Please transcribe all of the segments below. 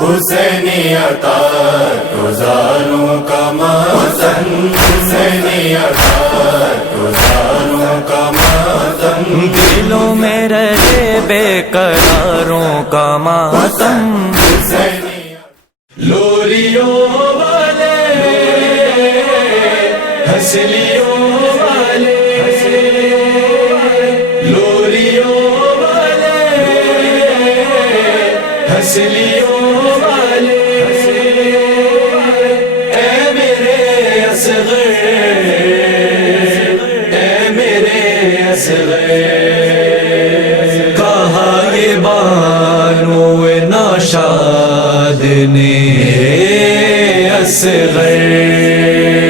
حسینیت گزاروں کا ماتم، حسینیت گزاروں کا ماتم، دلوں میں رہے بے قراروں کا ماتم، لوریوں والے ہسلیوں والے، لوریوں والے ہسلیوں والے، اے میرے اصغر، اے میرے اصغر، کہا یہ بانو ناشاد نے اصغر،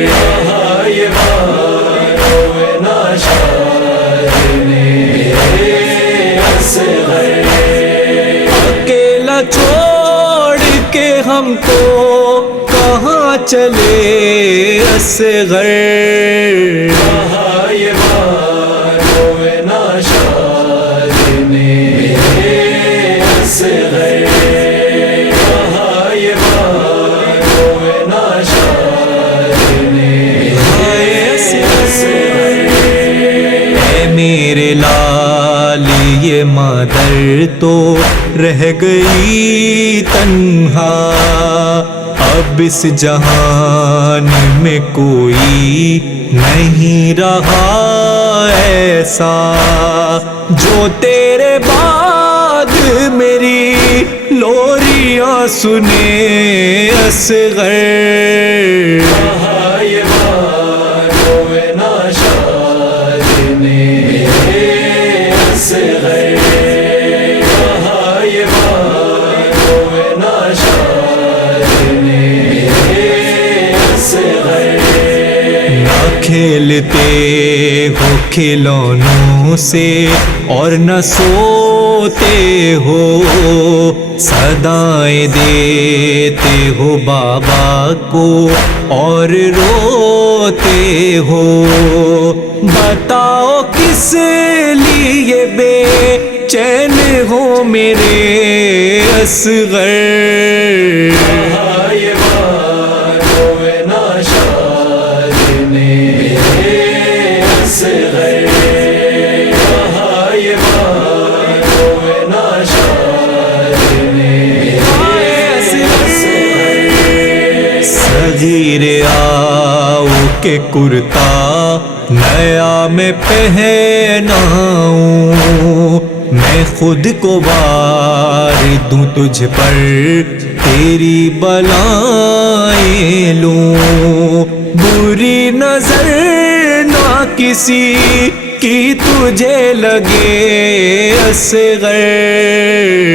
کہا یہ بانو ناشاد نے اصغر، اکیلا چھوڑ کے ہم کو کہاں چلے اصغر، کہا یہ بانو ناشاد نے اصغر، کہا یہ بانو ناشاد نے اصغر، اے میرے لال یہ مادر تو رہ گئی تنہا، اب اس جہان میں کوئی نہیں رہا ایسا، جو تیرے بعد میری لوریاں سنے اصغر، کہا یہ بانو ناشاد نے اصغر، کہا یہ بانو ناشاد نے اصغر، نہ کھیلتے ہو کھلونوں سے اور نہ سوتے ہو، صدائیں دیتے ہو بابا کو اور روتے ہو، بتاؤ کس لیے بے چین ہو میرے اصغر، کہا یہ بانو ناشاد نے اصغر، کہا یہ بانو ناشاد نے اصغر، صغیر آؤ کہ کرتا نیا میں پہناؤں، میں خود کو وار دوں تجھ پر تیری بلائیں لوں، بری نظر نہ کسی کی تجھے لگے اصغر،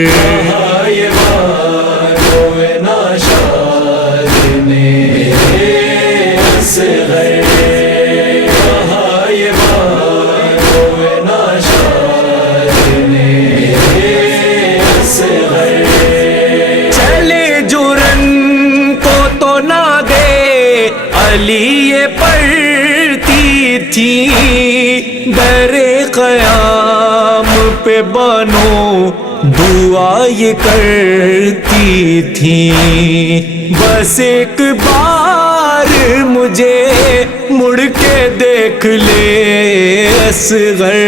کہا یہ بانو ناشاد نے اصغر، کہا یہ بانو ناشاد نے اصغر، چلے جرن کو تو نہ دے علی یہ پڑتی تھی، در قیام پہ بنو دعا یہ کرتی تھی، بس ایک بار مجھے مڑ کے دیکھ لے اصغر،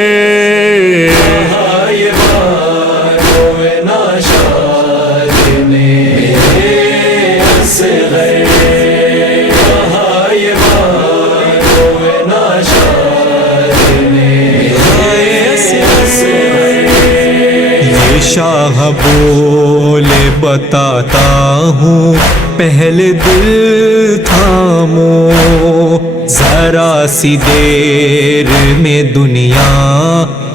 کہا یہ بانو ناشاد نے اصغر، کہا یہ بانو ناشاد نے اصغر، یہ شاہ بولے بتاتا ہوں پہلے دل تھامو، ذرا سی دیر میں دنیا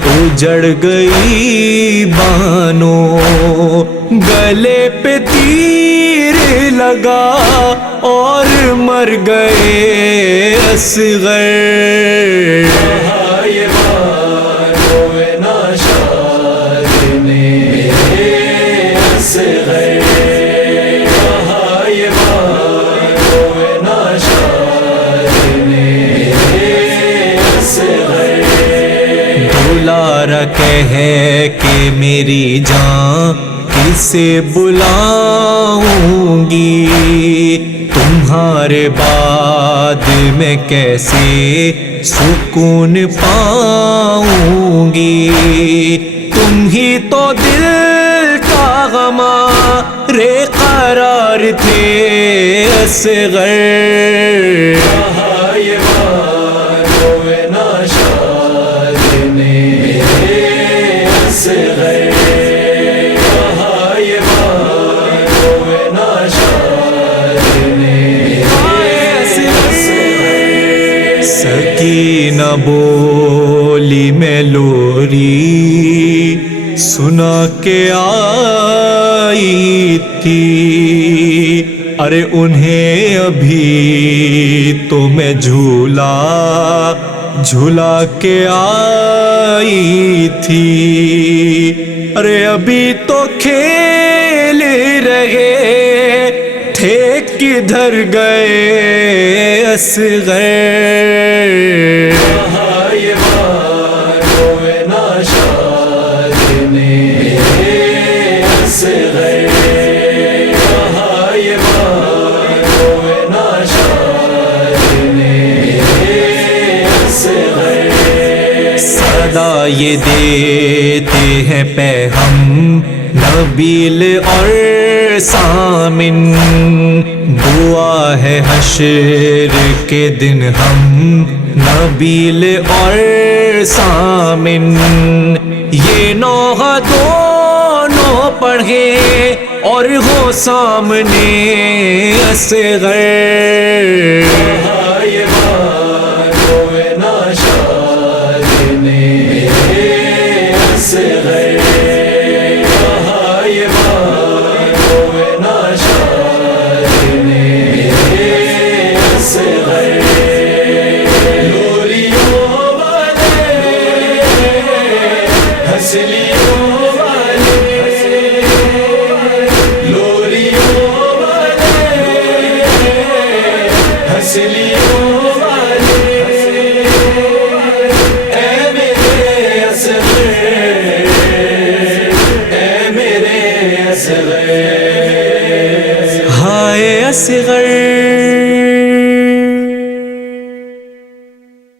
اجڑ گئی بانو، گلے پہ تیر لگا اور مر گئے اصغر، کہا یہ بانو ناشاد نے اصغر، کہا یہ بانو ناشاد نے اصغر، دلارا کہے کہ میری جان کسے بلاؤں گی، تمہارے بعد میں کیسے سکون پاؤں گی، تم ہی تو دل کا ہمارے قرار تھے اصغر۔ کہا یہ بانو ناشاد نے میرے اصغر، کہا یہ بانو ناشاد نے میرے اصغر۔ سکینہ بولی میں لوری سنا کے آئی تھی، ارے انہیں ابھی تو میں جھولا جھولا کے آئی تھی، ارے ابھی تو کھیل رہے تھے کدھر گئے اصغر۔ کہا یہ بانو ناشاد نے میرے اصغر، کہا یہ بانو ناشاد نے میرے اصغر۔ صدا یہ دیتے ہیں پیغام نبیل اور سامن، دعا ہے حشر کے دن ہم نبیل اور سامن، یہ نوح دونوں پڑھیں اور ہو سامنے اصغر۔ کہا یہ